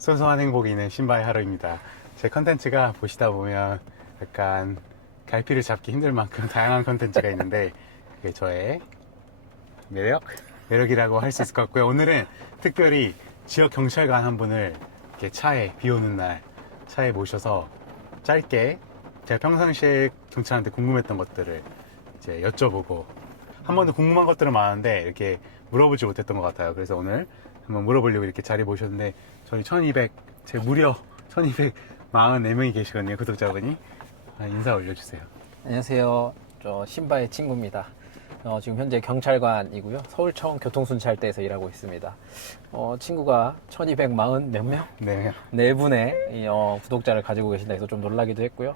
소소한 행복이 있는 신바의 하루입니다. 제 컨텐츠가 보시다 보면 약간 갈피를 잡기 힘들 만큼 다양한 컨텐츠가 있는데 그게 저의 매력이라고 할 수 있을 것 같고요. 오늘은 특별히 지역 경찰관 한 분을 이렇게 차에 비 오는 날 차에 모셔서 짧게 제가 평상시에 경찰한테 궁금했던 것들을 이제 여쭤보고 한 번도 궁금한 것들은 많은데 이렇게 물어보지 못했던 것 같아요. 그래서 오늘 한번 물어보려고 이렇게 자리 모셨는데 저희 무려 1244명이 계시거든요. 구독자분이. 인사 올려주세요. 안녕하세요. 저 신바의 친구입니다. 지금 현재 경찰관이고요. 서울청교통순찰대에서 일하고 있습니다. 친구가 1240 몇 명? 네. 네 분의 구독자를 가지고 계신다 해서 좀 놀라기도 했고요.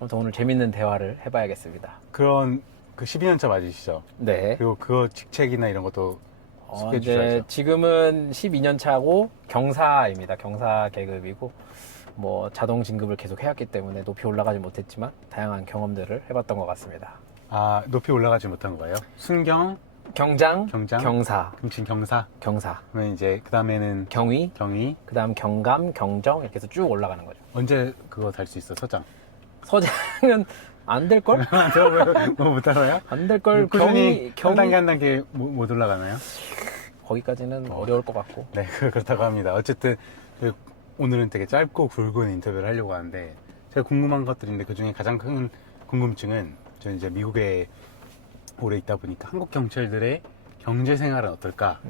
아무튼 오늘 재밌는 대화를 해봐야겠습니다. 그런 그 12년차 맞으시죠? 네. 그리고 그거 직책이나 이런 것도 소개해 이제 주셔야죠. 지금은 12년 차고 경사입니다. 경사 계급이고 뭐 자동 진급을 계속 해왔기 때문에 높이 올라가지 못했지만 다양한 경험들을 해봤던 것 같습니다. 아, 높이 올라가지 못한 거예요? 순경, 경장, 경장? 경사, 금친 경사. 경사, 그러면 이제 그 다음에는 경위, 경위. 그 다음 경감, 경정 이렇게 해서 쭉 올라가는 거죠. 언제 그거 달 수 있어? 서장. 서장은 안 될걸? 너무 못 알아요? 안 될걸? 꾸준히 한 단계 경위 한 단계 못 올라가나요? 거기까지는 어려울 것 같고. 네, 그렇다고 합니다. 어쨌든 오늘은 되게 짧고 굵은 인터뷰를 하려고 하는데 제가 궁금한 것들인데 그중에 가장 큰 궁금증은 저는 이제 미국에 오래 있다 보니까 한국 경찰들의 경제 생활은 어떨까?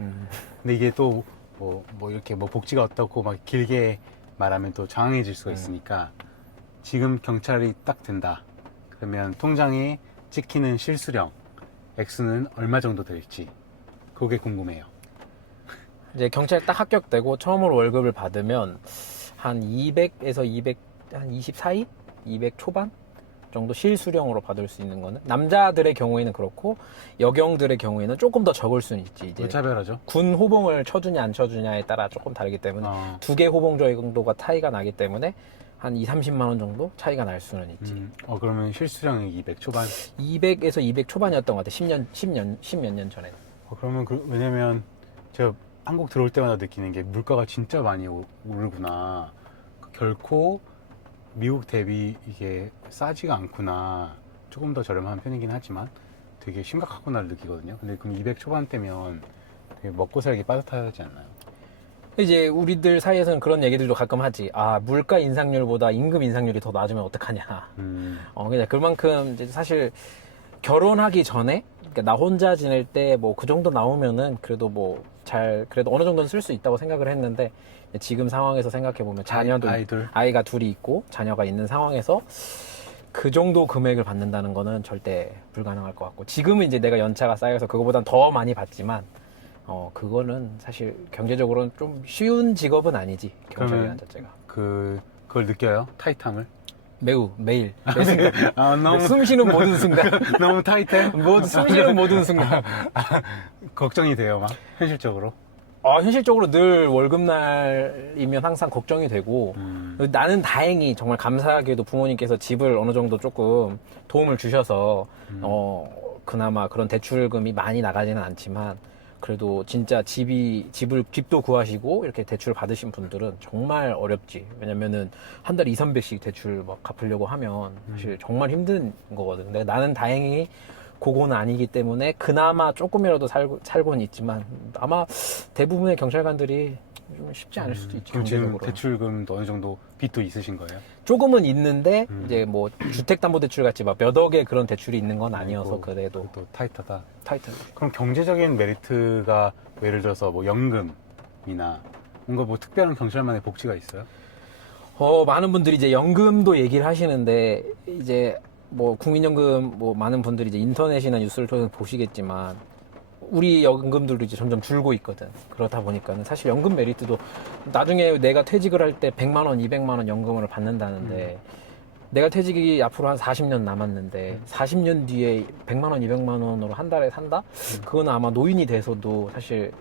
근데 이게 또 뭐 이렇게 뭐 복지가 어떻고 막 길게 말하면 또 장황해질 수가 있으니까 지금 경찰이 딱 된다. 그러면 통장에 찍히는 실수령 액수는 얼마 정도 될지 그게 궁금해요. 이제 경찰 딱 합격되고 처음으로 월급을 받으면 한 200에서 200, 한 20 사이? 200 초반? 정도 실수령으로 받을 수 있는 거는 남자들의 경우에는 그렇고 여경들의 경우에는 조금 더 적을 수는 있지. 이제 무차별하죠? 군 호봉을 쳐주냐 안 쳐주냐에 따라 조금 다르기 때문에 두 개 호봉 정도가 차이가 나기 때문에 한 2, 30만 원 정도 차이가 날 수는 있지. 그러면 실수령이 200 초반? 200에서 200 초반이었던 것 같아. 10몇 년 전에. 그러면 왜냐면 제가 한국 들어올 때마다 느끼는 게 물가가 진짜 많이 오르구나. 결코 미국 대비 이게 싸지가 않구나. 조금 더 저렴한 편이긴 하지만 되게 심각하구나를 느끼거든요. 근데 그럼 200 초반대면 되게 먹고 살기 빠듯하지 않나요? 이제 우리들 사이에서는 그런 얘기들도 가끔 하지. 아, 물가 인상률보다 임금 인상률이 더 낮으면 어떡하냐. 그냥 그만큼 이제 사실 결혼하기 전에, 그러니까 나 혼자 지낼 때 뭐 그 정도 나오면은 그래도 그래도 어느 정도는 쓸 수 있다고 생각을 했는데 지금 상황에서 생각해보면 아이가 둘이 있고 자녀가 있는 상황에서 그 정도 금액을 받는다는 거는 절대 불가능할 것 같고 지금은 이제 내가 연차가 쌓여서 그거보단 더 많이 받지만 그거는 사실 경제적으로는 좀 쉬운 직업은 아니지. 경찰이라는 자체가. 그걸 느껴요? 타이트함을? 매일 순간. 너무 숨 쉬는 모든 순간. 너무 타이트해? 숨 쉬는 모든 순간. 걱정이 돼요, 막 현실적으로. 현실적으로 늘 월급날이면 항상 걱정이 되고 나는 다행히 정말 감사하게도 부모님께서 집을 어느 정도 조금 도움을 주셔서 그나마 그런 대출금이 많이 나가지는 않지만 그래도 진짜 집도 구하시고 이렇게 대출 받으신 분들은 정말 어렵지. 왜냐면은 한 달에 2, 300씩 대출 막 갚으려고 하면 사실 정말 힘든 거거든. 근데 나는 다행히 그건 아니기 때문에 그나마 조금이라도 살고는 있지만 아마 대부분의 경찰관들이 좀 쉽지 않을 수도 있죠. 그럼 지금 경제적으로. 대출금도 어느 정도 빚도 있으신 거예요? 조금은 있는데 이제 뭐 주택담보대출 같이 막 몇 억의 그런 대출이 있는 건 아니어서 그래도 또 타이트하다. 타이트. 그럼 경제적인 메리트가 예를 들어서 뭐 연금이나 뭔가 뭐 특별한 경찰만의 복지가 있어요? 많은 분들이 이제 연금도 얘기를 하시는데 이제 뭐 국민연금 뭐 많은 분들이 이제 인터넷이나 뉴스를 통해서 보시겠지만 우리 연금들도 이제 점점 줄고 있거든. 그렇다 보니까는 사실 연금 메리트도 나중에 내가 퇴직을 할 때 100만 원, 200만 원 연금을 받는다는데 내가 퇴직이 앞으로 한 40년 남았는데 40년 뒤에 100만 원, 200만 원으로 한 달에 산다? 그건 아마 노인이 돼서도 사실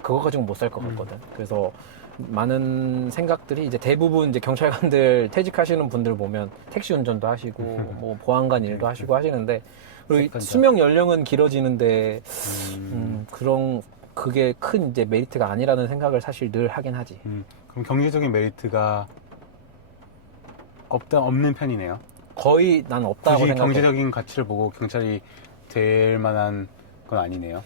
그거 가지고 못 살 것 같거든. 그래서 많은 생각들이 이제 대부분 이제 경찰관들 퇴직하시는 분들 보면 택시 운전도 하시고 뭐 보안관 일도 하시고 하시는데 그리고 수명 연령은 길어지는데 그런 그게 큰 이제 메리트가 아니라는 생각을 사실 늘 하긴 하지. 그럼 경제적인 메리트가 없는 편이네요. 거의 난 없다고 굳이 생각해. 경제적인 가치를 보고 경찰이 될 만한 건 아니네요.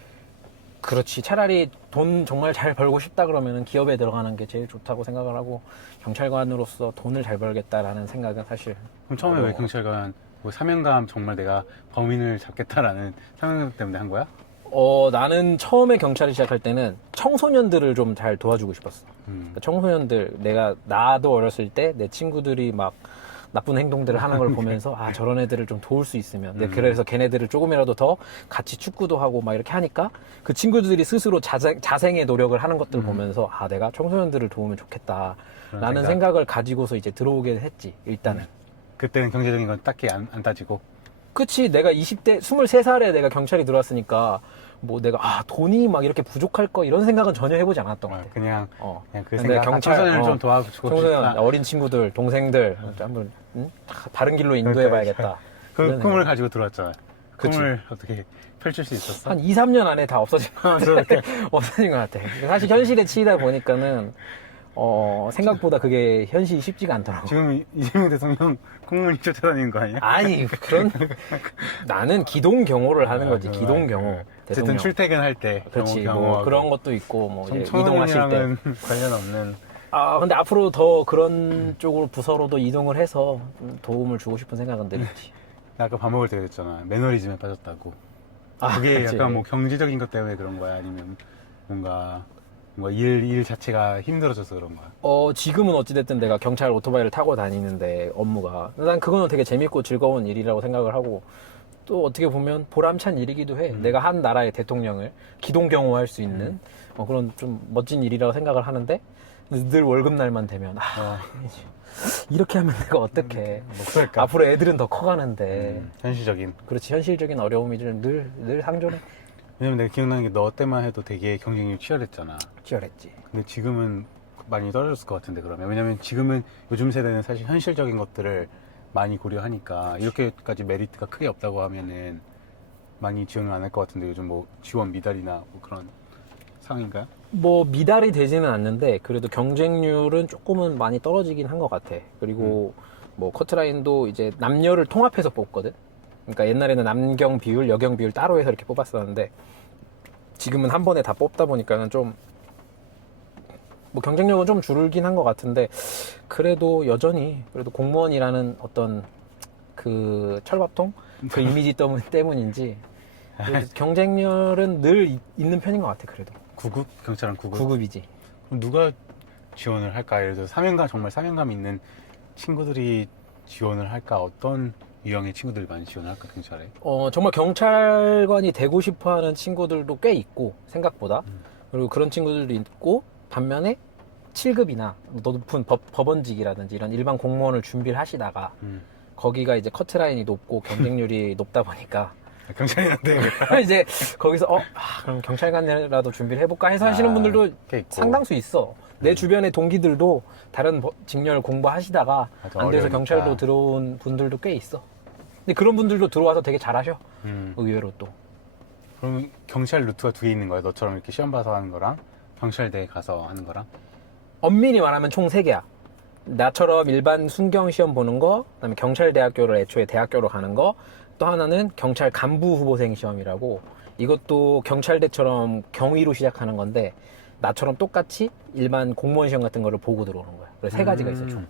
그렇지. 차라리 돈 정말 잘 벌고 싶다 그러면은 기업에 들어가는 게 제일 좋다고 생각을 하고 경찰관으로서 돈을 잘 벌겠다라는 생각은 사실. 그럼 처음에 왜 어려워. 경찰관 뭐 사명감 정말 내가 범인을 잡겠다라는 사명감 때문에 한 거야? 나는 처음에 경찰을 시작할 때는 청소년들을 좀 잘 도와주고 싶었어. 그러니까 청소년들, 나도 어렸을 때 내 친구들이 막 나쁜 행동들을 하는 걸 보면서 아, 저런 애들을 좀 도울 수 있으면. 그래서 걔네들을 조금이라도 더 같이 축구도 하고 막 이렇게 하니까 그 친구들이 스스로 자생의 노력을 하는 것들을 보면서 아, 내가 청소년들을 도우면 좋겠다. 라는 생각을 가지고서 이제 들어오게 했지, 일단은. 그때는 경제적인 건 딱히 안 따지고. 그치, 내가 23살에 내가 경찰이 들어왔으니까 뭐 내가 돈이 막 이렇게 부족할 거 이런 생각은 전혀 해보지 않았던 것 같아. 그냥 그 근데 생각. 청소년을 좀 도와주고 청소년, 싶다. 어린 친구들, 동생들 한번 바른 길로 인도해봐야겠다. 그 이런 꿈을 생각. 가지고 들어왔잖아. 그치. 꿈을 어떻게 펼칠 수 있었어? 한 2, 3년 안에 다 없어진 것 같아. 없어진 것 같아. 사실 현실에 치이다 보니까는 생각보다 그게 현실이 쉽지가 않더라고. 지금 이재명 대통령 공무원이 쫓아다니는 거 아니야? 아니, 나는 기동 경호를 하는 거지, 기동 경호. 어쨌든 대통령. 출퇴근할 때 그렇지, 경호, 뭐 경호하고. 그런 것도 있고, 뭐 이제 이동하실 때. 청소년이랑은 관련 없는. 근데 앞으로 더 그런 쪽으로 부서로도 이동을 해서 좀 도움을 주고 싶은 생각은 늘 있지. 나 아까 밥 먹을 때 그랬잖아. 매너리즘에 빠졌다고. 아, 그게 그치. 약간 뭐 경제적인 것 때문에 그런 거야? 아니면 뭔가 일 자체가 힘들어져서 그런 거야? 지금은 어찌됐든 내가 경찰 오토바이를 타고 다니는데 업무가. 난 그거는 되게 재밌고 즐거운 일이라고 생각을 하고 또 어떻게 보면 보람찬 일이기도 해. 내가 한 나라의 대통령을 기동 경호할 수 있는 그런 좀 멋진 일이라고 생각을 하는데 늘 월급날만 되면 이렇게 하면 내가 어떡해. 그럴까? 앞으로 애들은 더 커가는데. 현실적인. 그렇지, 현실적인 어려움이 좀 늘 상존해. 왜냐면 내가 기억나는 게 너 때만 해도 되게 경쟁률 치열했잖아. 치열했지. 근데 지금은 많이 떨어졌을 것 같은데 그러면. 왜냐면 지금은 요즘 세대는 사실 현실적인 것들을 많이 고려하니까 이렇게까지 메리트가 크게 없다고 하면은 많이 지원을 안 할 것 같은데 요즘 뭐 지원 미달이나 뭐 그런 상황인가요? 뭐 미달이 되지는 않는데 그래도 경쟁률은 조금은 많이 떨어지긴 한 것 같아. 그리고 뭐 커트라인도 이제 남녀를 통합해서 뽑거든. 그러니까 옛날에는 남경 비율, 여경 비율 따로 해서 이렇게 뽑았었는데 지금은 한 번에 다 뽑다 보니까는 좀 뭐 경쟁력은 좀 줄긴 한 것 같은데 그래도 여전히 그래도 공무원이라는 어떤 그 철밥통 그 이미지 때문인지 그래도 경쟁률은 늘 있는 편인 것 같아. 그래도 구급? 경찰은 구급? 9급이지. 그럼 누가 지원을 할까? 예를 들어서 정말 사명감 있는 친구들이 지원을 할까? 어떤 유형의 친구들이 많이 지원을 할까? 경찰에? 정말 경찰관이 되고 싶어 하는 친구들도 꽤 있고, 생각보다. 그리고 그런 친구들도 있고, 반면에 7급이나 높은 법원직이라든지 이런 일반 공무원을 준비를 하시다가, 거기가 이제 커트라인이 높고 경쟁률이 높다 보니까, 경찰이한테 이제 거기서, 그럼 경찰관이라도 준비를 해볼까 해서 하시는 분들도 꽤 있고. 상당수 있어. 내 주변의 동기들도 다른 직렬 공부하시다가 맞아, 안 돼서 어려우니까. 경찰도 들어온 분들도 꽤 있어. 근데 그런 분들도 들어와서 되게 잘하셔. 의외로 또. 그럼 경찰 루트가 두 개 있는 거야? 너처럼 이렇게 시험 봐서 하는 거랑 경찰대에 가서 하는 거랑? 엄밀히 말하면 총 3개야. 나처럼 일반 순경 시험 보는 거, 그다음에 경찰대학교를 애초에 대학교로 가는 거, 또 하나는 경찰 간부 후보생 시험이라고 이것도 경찰대처럼 경위로 시작하는 건데 나처럼 똑같이 일반 공무원 시험 같은 거를 보고 들어오는 거야. 그래서 3가지가 있어 총.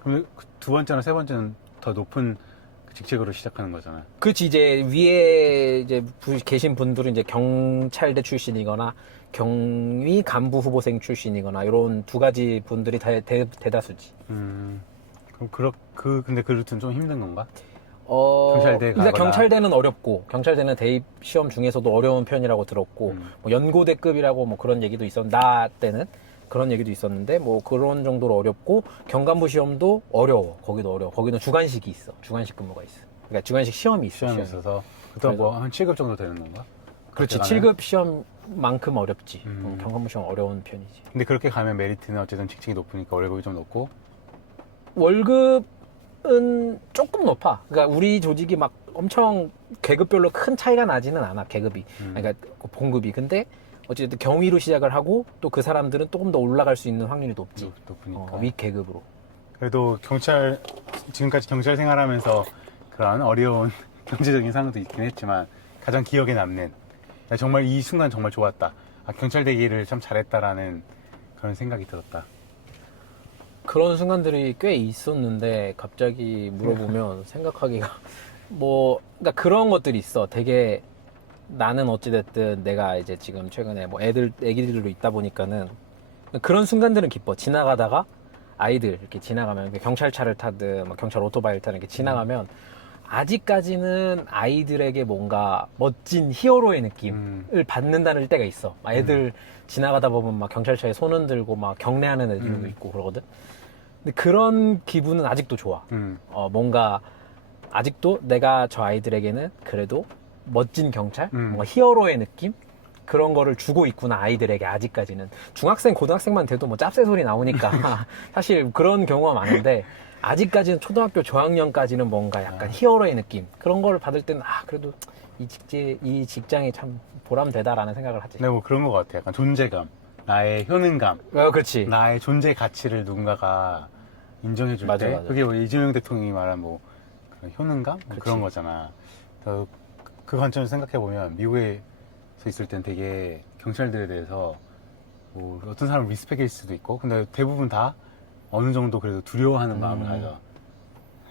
그럼 두 번째나 세 번째는 더 높은 직책으로 시작하는 거잖아. 그렇지. 이제 위에 이제 계신 분들은 이제 경찰대 출신이거나 경위 간부 후보생 출신이거나 이런 2가지 분들이 대다수지. 그럼 근데 그 루트는 좀 힘든 건가? 경찰대 일단 가거나. 경찰대는 어렵고 경찰대는 대입 시험 중에서도 어려운 편이라고 들었고 뭐 연고대급이라고 뭐 그런 얘기도 있었는데 나 때는 그런 얘기도 있었는데 뭐 그런 정도로 어렵고 경간부 시험도 어려워. 거기도 어려워. 거기는 주관식이 있어. 주관식 근무가 있어. 그러니까 주관식 시험이 있어. 시험이 있어서 그때 뭐 한 7급 정도 되는 건가? 그렇지. 그렇게 가면? 7급 시험만큼 어렵지. 경간부 시험 어려운 편이지. 근데 그렇게 가면 메리트는 어쨌든 직책이 높으니까 월급이 좀 높고. 월급은 조금 높아. 그러니까 우리 조직이 막 엄청 계급별로 큰 차이가 나지는 않아. 계급이. 그러니까 봉급이. 근데 어쨌든 경위로 시작을 하고 또 그 사람들은 조금 더 올라갈 수 있는 확률이 높지. 높으니까. 윗 계급으로. 그래도 지금까지 경찰 생활하면서 그런 어려운 경제적인 상황도 있긴 했지만 가장 기억에 남는, 야, 정말 이 순간 정말 좋았다. 아, 경찰 되기를 참 잘했다라는 그런 생각이 들었다. 그런 순간들이 꽤 있었는데 갑자기 물어보면 생각하기가 그러니까 그런 것들이 있어. 되게 나는 어찌됐든 내가 이제 지금 최근에 뭐 애기들도 있다 보니까는 그런 순간들은 기뻐. 지나가다가 아이들 이렇게 지나가면 이렇게 경찰차를 타든 뭐 경찰 오토바이를 타든 이렇게 지나가면 아직까지는 아이들에게 뭔가 멋진 히어로의 느낌을 받는다는 때가 있어. 막 애들 지나가다 보면 막 경찰차에 손 흔들고 막 경례하는 애들도 있고 그러거든. 근데 그런 기분은 아직도 좋아. 뭔가 아직도 내가 저 아이들에게는 그래도 멋진 경찰, 뭔가 히어로의 느낌 그런 거를 주고 있구나 아이들에게 아직까지는. 중학생, 고등학생만 돼도 뭐 짭새 소리 나오니까 사실 그런 경우가 많은데 아직까지는 초등학교 저학년까지는 뭔가 약간 히어로의 느낌 그런 거를 받을 때는 그래도 이 직장이 참 보람되다라는 생각을 하지. 네, 뭐 그런 것 같아. 약간 존재감, 나의 효능감, 그렇지. 나의 존재 가치를 누군가가 인정해줄 맞아, 때, 맞아. 그게 뭐 이재명 대통령이 말한 뭐 그런 효능감? 뭐 그치. 그런 거잖아. 그래서 그 관점에서 생각해 보면 미국에서 있을 땐 되게 경찰들에 대해서 뭐 어떤 사람은 리스펙일 수도 있고, 근데 대부분 다 어느 정도 그래도 두려워하는 마음을 가져.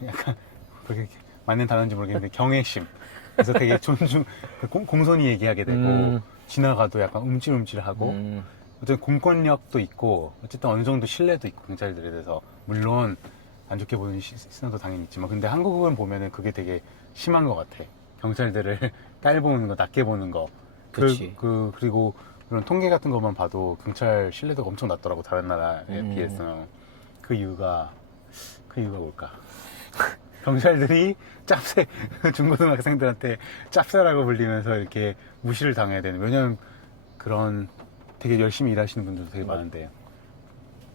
약간 그렇게 맞는 단어인지 모르겠는데 경외심. 그래서 되게 공손히 얘기하게 되고 지나가도 약간 움찔움찔하고 어쨌든 공권력도 있고 어쨌든 어느 정도 신뢰도 있고 경찰들에 대해서 물론 안 좋게 보는 시선도 당연히 있지만 근데 한국은 보면은 그게 되게 심한 것 같아. 경찰들을 깔보는 거, 낮게 보는 거. 그치. 그리고 그런 통계 같은 것만 봐도 경찰 신뢰도가 엄청 낮더라고 다른 나라에 비해서. 그 이유가 뭘까? 경찰들이 짭새 중고등학생들한테 짭새라고 불리면서 이렇게 무시를 당해야 되는. 왜냐면 그런 되게 열심히 일하시는 분들도 되게 많은데.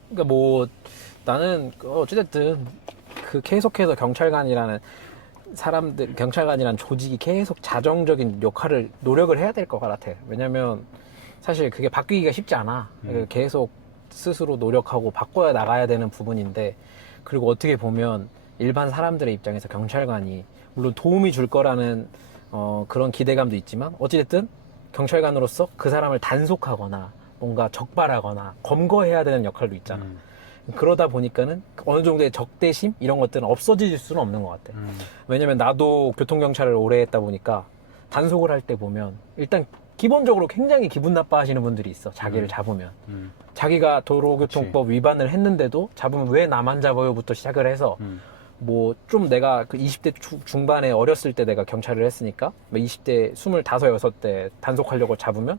그러니까 뭐 나는 어찌됐든 그 계속해서 경찰관이라는 조직이 계속 자정적인 노력을 해야 될 것 같아. 왜냐면 사실 그게 바뀌기가 쉽지 않아. 계속 스스로 노력하고 바꿔야 나가야 되는 부분인데, 그리고 어떻게 보면 일반 사람들의 입장에서 경찰관이 물론 도움이 줄 거라는 그런 기대감도 있지만 어찌됐든 경찰관으로서 그 사람을 단속하거나 뭔가 적발하거나 검거해야 되는 역할도 있잖아. 그러다 보니까는 어느 정도의 적대심 이런 것들은 없어질 수는 없는 것 같아. 왜냐면 나도 교통경찰을 오래 했다 보니까 단속을 할 때 보면 일단 기본적으로 굉장히 기분 나빠하시는 분들이 있어. 자기를 잡으면. 자기가 도로교통법 위반을 했는데도 잡으면 왜 나만 잡아요부터 시작을 해서 뭐 좀 내가 그 20대 중반에 어렸을 때 내가 경찰을 했으니까 20대 25, 6대 단속하려고 잡으면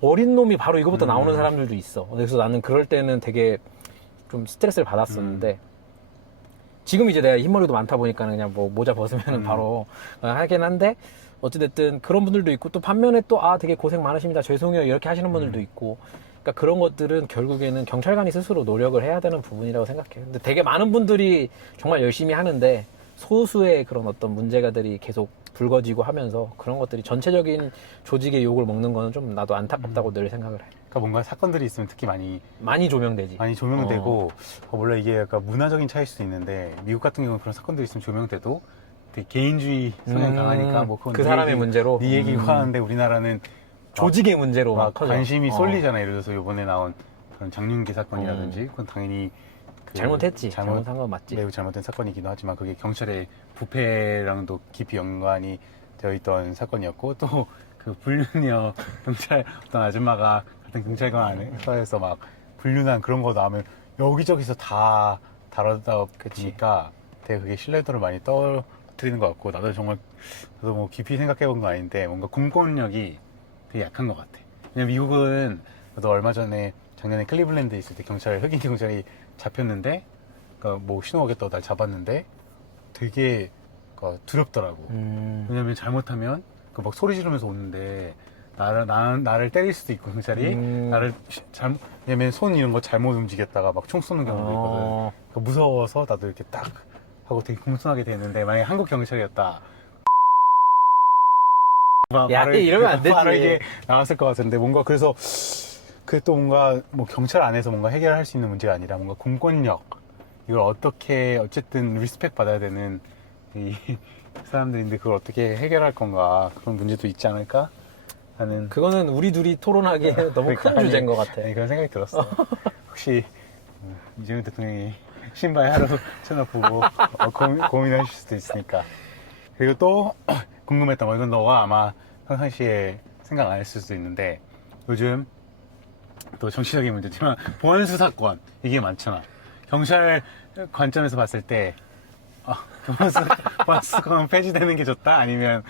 어린 놈이 바로 이거부터 나오는 사람들도 있어. 그래서 나는 그럴 때는 되게 좀 스트레스를 받았었는데 지금 이제 내가 흰머리도 많다 보니까 그냥 뭐 모자 벗으면 바로 하긴 한데 어찌됐든 그런 분들도 있고 또 반면에 또 되게 고생 많으십니다 죄송해요 이렇게 하시는 분들도 있고 그러니까 그런 것들은 결국에는 경찰관이 스스로 노력을 해야 되는 부분이라고 생각해요. 근데 되게 많은 분들이 정말 열심히 하는데 소수의 그런 어떤 문제가들이 계속 불거지고 하면서 그런 것들이 전체적인 조직의 욕을 먹는 거는 좀 나도 안타깝다고 늘 생각을 해. 그러니까 뭔가 사건들이 있으면 특히 많이 조명되지. 많이 조명되고 몰라 이게 약간 문화적인 차이일 수도 있는데 미국 같은 경우는 그런 사건들이 있으면 조명돼도 되게 개인주의 성향 강하니까 뭐 그건 그 사람의 문제로 네 얘기고 하는데 우리나라는 조직의 문제로 막 커져. 관심이 쏠리잖아. 예를 들어서 이번에 나온 그런 장윤기 사건이라든지 그건 당연히 잘못했지. 잘못한 건 맞지. 매우 잘못된 사건이기도 하지만 그게 경찰의 부패랑도 깊이 연관이 되어 있던 사건이었고 또 그 불륜녀 경찰 어떤 아줌마가 같은 경찰관 안에서 막 불륜한 그런 거 나오면 여기저기서 다 다루다 보니까 되게 그게 신뢰도를 많이 떨어뜨리는 것 같고 나도 뭐 깊이 생각해 본 건 아닌데 뭔가 공권력이 되게 약한 것 같아. 왜냐면 미국은 나도 얼마 전에 작년에 클리블랜드에 있을 때 흑인 경찰이 잡혔는데 그러니까 뭐 신호하겠다고 날 잡았는데 되게 두렵더라고. 왜냐면 잘못하면 막 소리 지르면서 오는데 나를 때릴 수도 있고 경찰이 왜냐면 손 이런 거 잘못 움직였다가 막 총 쏘는 경우도 있거든. 그러니까 무서워서 나도 이렇게 딱 하고 되게 공손하게 됐는데 만약에 한국 경찰이었다 야, 이러면 안 되지. 바로 이게 나왔을 것 같은데 뭔가 그래서 그 또 뭔가 뭐 경찰 안에서 뭔가 해결할 수 있는 문제가 아니라 뭔가 공권력 이걸 어떻게 어쨌든 리스펙 받아야 되는 이 사람들인데 그걸 어떻게 해결할 건가 그런 문제도 있지 않을까 하는 그거는 우리 둘이 토론하기에 너무 큰 그러니까, 주제인 것 같아. 그런 생각이 들었어. 혹시 이재명 대통령이 신발 하루 쳐놓고 고민하실 수도 있으니까. 그리고 또 궁금했던 거 이건 너가 아마 평상시에 생각 안 했을 수도 있는데 요즘 또 정치적인 문제지만 보안 수사권 이게 많잖아. 경찰 관점에서 봤을 때 보안 수사권 폐지되는 게 좋다 아니면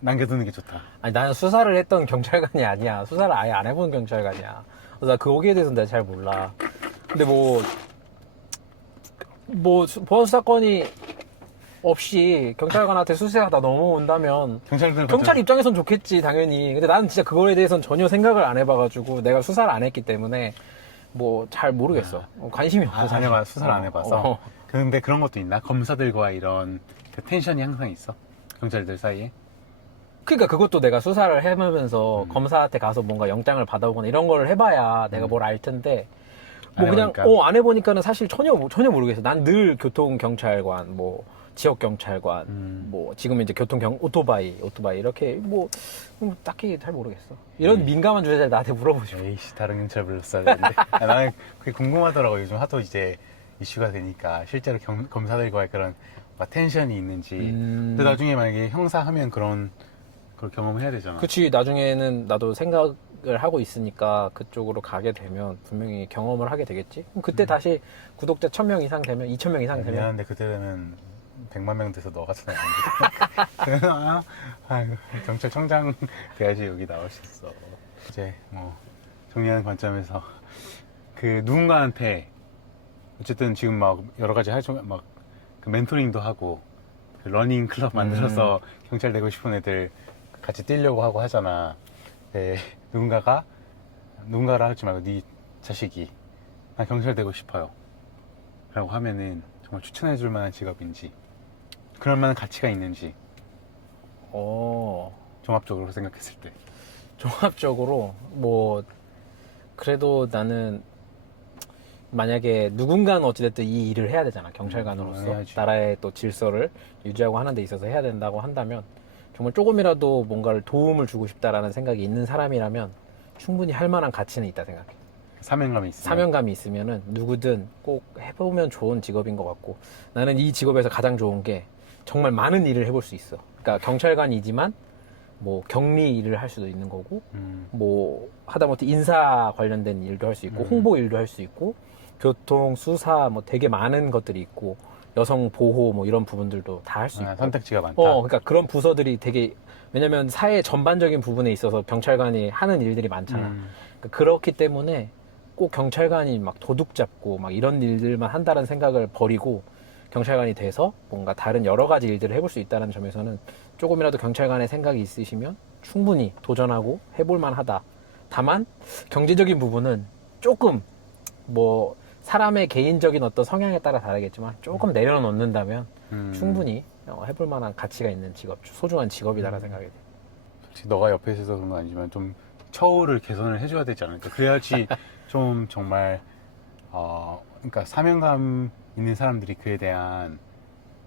남겨두는 게 좋다. 아니, 나는 수사를 했던 경찰관이 아니야. 수사를 아예 안 해본 경찰관이야. 그래서 나 거기에 대해서는 내가 잘 몰라. 근데 보안 수사권이 없이 경찰관한테 수사가 넘어온다면 경찰 입장에선 좋겠지 당연히. 근데 나는 진짜 그거에 대해서는 전혀 생각을 안 해봐가지고 내가 수사를 안 했기 때문에 뭐 잘 모르겠어. 관심이 없어. 안 해봐 수사를 안 해봐서. 근데 그런 것도 있나? 검사들과 이런 그 텐션이 항상 있어? 경찰들 사이에? 그러니까 그것도 내가 수사를 해보면서 검사한테 가서 뭔가 영장을 받아오거나 이런 걸 해봐야 내가 뭘 알 텐데 뭐 그냥 안 해보니까는 사실 전혀 모르겠어. 난 늘 교통경찰관 뭐 지역경찰관, 뭐, 지금 이제 오토바이, 이렇게, 딱히 잘 모르겠어. 이런 민감한 주제를 나한테 물어보죠. 에이씨, 다른 경찰 불렀어야 되는데. 나는 그게 궁금하더라고. 요즘 하도 이제 이슈가 되니까, 실제로 검사들과의 그런 텐션이 있는지. 근데 나중에 만약에 형사하면 그걸 경험을 해야 되잖아. 그치, 나중에는 나도 생각을 하고 있으니까 그쪽으로 가게 되면 분명히 경험을 하게 되겠지? 그럼 그때 다시 구독자 1000명 이상 되면, 2000명 이상 되면. 미안한데 그때 되면 100만 명 돼서 너 같은 아이고, 경찰청장 돼야지 여기 나올 수 있어. 이제 뭐 정리하는 관점에서 그 누군가한테 어쨌든 지금 막 여러 가지 그 멘토링도 하고 그 러닝 클럽 만들어서 경찰 되고 싶은 애들 같이 뛰려고 하고 하잖아. 네, 누군가라 하지 말고 네 자식이 나 경찰 되고 싶어요 라고 하면은 정말 추천해 줄 만한 직업인지 그럴 만한 가치가 있는지 종합적으로 생각했을 때 종합적으로 그래도 나는 만약에 누군가는 어찌됐든 이 일을 해야 되잖아. 경찰관으로서 나라의 또 질서를 유지하고 하는 데 있어서 해야 된다고 한다면 정말 조금이라도 뭔가를 도움을 주고 싶다라는 생각이 있는 사람이라면 충분히 할 만한 가치는 있다 생각해. 사명감이 있으면은 누구든 꼭 해보면 좋은 직업인 것 같고 나는 이 직업에서 가장 좋은 게 정말 많은 일을 해볼 수 있어. 그러니까 경찰관이지만 격리 일을 할 수도 있는 거고 하다못해 인사 관련된 일도 할 수 있고 홍보 일도 할 수 있고 교통 수사 되게 많은 것들이 있고 여성 보호 이런 부분들도 다 할 수 있고 선택지가 많다. 그러니까 그런 부서들이 되게 왜냐면 사회 전반적인 부분에 있어서 경찰관이 하는 일들이 많잖아. 그러니까 그렇기 때문에 꼭 경찰관이 도둑 잡고 이런 일들만 한다는 생각을 버리고 경찰관이 돼서 뭔가 다른 여러 가지 일들을 해볼 수 있다는 점에서는 조금이라도 경찰관의 생각이 있으시면 충분히 도전하고 해볼 만하다. 다만 경제적인 부분은 조금 사람의 개인적인 어떤 성향에 따라 다르겠지만 조금 내려놓는다면 충분히 해볼 만한 가치가 있는 직업, 소중한 직업이다라는 생각이 돼. 솔직히 너가 옆에 있어서 그런 건 아니지만 좀 처우를 개선을 해줘야 되지 않을까. 그래야지 좀 정말 그러니까 사명감 있는 사람들이 그에 대한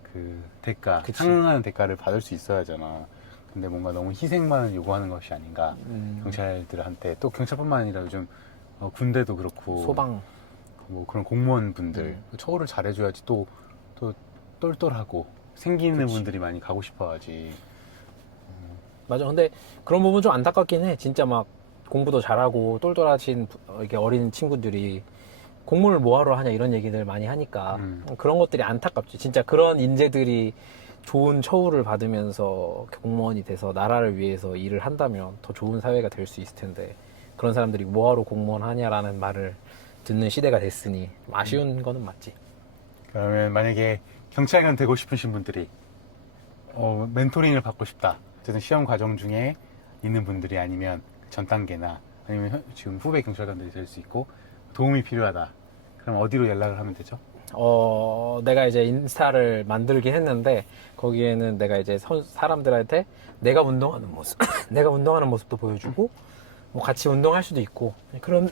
그 대가, 상응하는 대가를 받을 수 있어야 하잖아. 근데 뭔가 너무 희생만을 요구하는 것이 아닌가. 경찰들한테 또 경찰뿐만 아니라 요즘 군대도 그렇고 소방 그런 공무원분들 처우를 잘해줘야지 또 똘똘하고 생기 있는 분들이 많이 가고 싶어하지. 맞아. 근데 그런 부분 좀 안타깝긴 해. 진짜 공부도 잘하고 똘똘하신 이렇게 어린 친구들이 공무원을 뭐하러 하냐 이런 얘기들 많이 하니까 그런 것들이 안타깝지. 진짜 그런 인재들이 좋은 처우를 받으면서 공무원이 돼서 나라를 위해서 일을 한다면 더 좋은 사회가 될 수 있을 텐데 그런 사람들이 뭐하러 공무원 하냐라는 말을 듣는 시대가 됐으니 좀 아쉬운 거는 맞지. 그러면 만약에 경찰관 되고 싶으신 분들이 멘토링을 받고 싶다. 어쨌든 시험 과정 중에 있는 분들이 아니면 전 단계나 아니면 지금 후배 경찰관들이 될 수 있고 도움이 필요하다. 그럼 어디로 연락을 하면 되죠? 내가 이제 인스타를 만들긴 했는데 거기에는 내가 이제 사람들한테 내가 운동하는 모습, 내가 운동하는 모습도 보여주고 뭐 같이 운동할 수도 있고 그런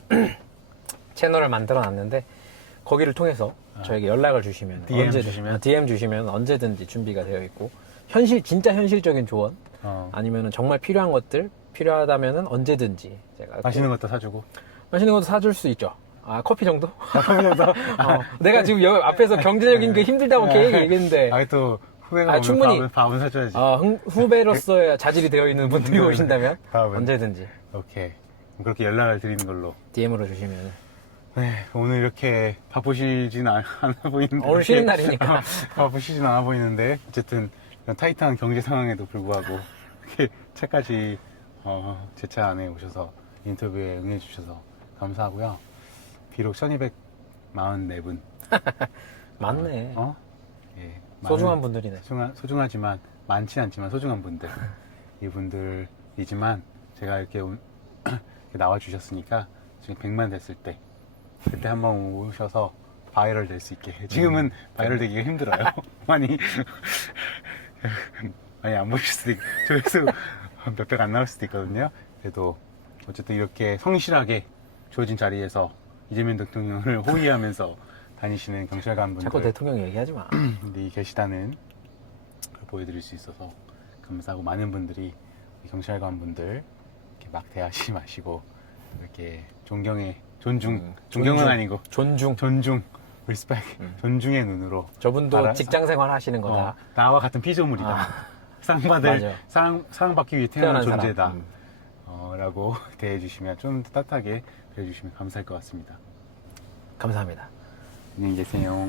채널을 만들어 놨는데 거기를 통해서 저에게 연락을 주시면 DM 언제든 주시면? DM 주시면 언제든지 준비가 되어 있고 진짜 현실적인 조언 아니면은 정말 필요한 것들 필요하다면은 언제든지 제가 맛있는 것도 사주고. 맛있는 것도 사줄 수 있죠. 커피 정도? 내가 지금 여기 앞에서 경제적인 게 힘들다고 계속 얘기했는데 또 후배가 오면 충분히 밥은 사줘야지. 후배로서의 자질이 되어 있는 분들이 오신다면 밥은. 언제든지 오케이. 그렇게 연락을 드리는 걸로. DM으로 주시면 네, 오늘 이렇게 바쁘시진 않아 보이는데. 오늘 쉬는 날이니까 바쁘시진 않아 보이는데, 어쨌든, 이런 타이트한 경제 상황에도 불구하고, 이렇게 차까지, 제 차 안에 오셔서 인터뷰에 응해주셔서 감사하고요. 비록 1244분. 맞네. 예, 소중한 분들이네. 소중하지만, 많지 않지만 소중한 분들. 이분들이지만, 제가 이렇게 나와주셨으니까, 지금 100만 됐을 때, 그때 한번 오셔서 바이럴 될 수 있게. 지금은 바이럴 되기가 힘들어요. 많이 안 보실 수도 있고, 조회수 몇백 안 나올 수도 있거든요. 그래도 어쨌든 이렇게 성실하게 주어진 자리에서 이재명 대통령을 호위하면서 다니시는 경찰관 분들. 자꾸 대통령 얘기하지 마. 이 계시다는 걸 보여드릴 수 있어서 감사하고, 많은 분들이 경찰관 분들 이렇게 막 대하지 마시고, 이렇게 존경은 아니고 존중, 리스펙, 존중의 눈으로. 저분도 직장 생활 하시는 거다. 나와 같은 피조물이다. 사랑받기 위해 태어난 존재다. 라고 대해주시면, 좀 더 따뜻하게 대해주시면 감사할 것 같습니다. 감사합니다. 안녕히 계세요.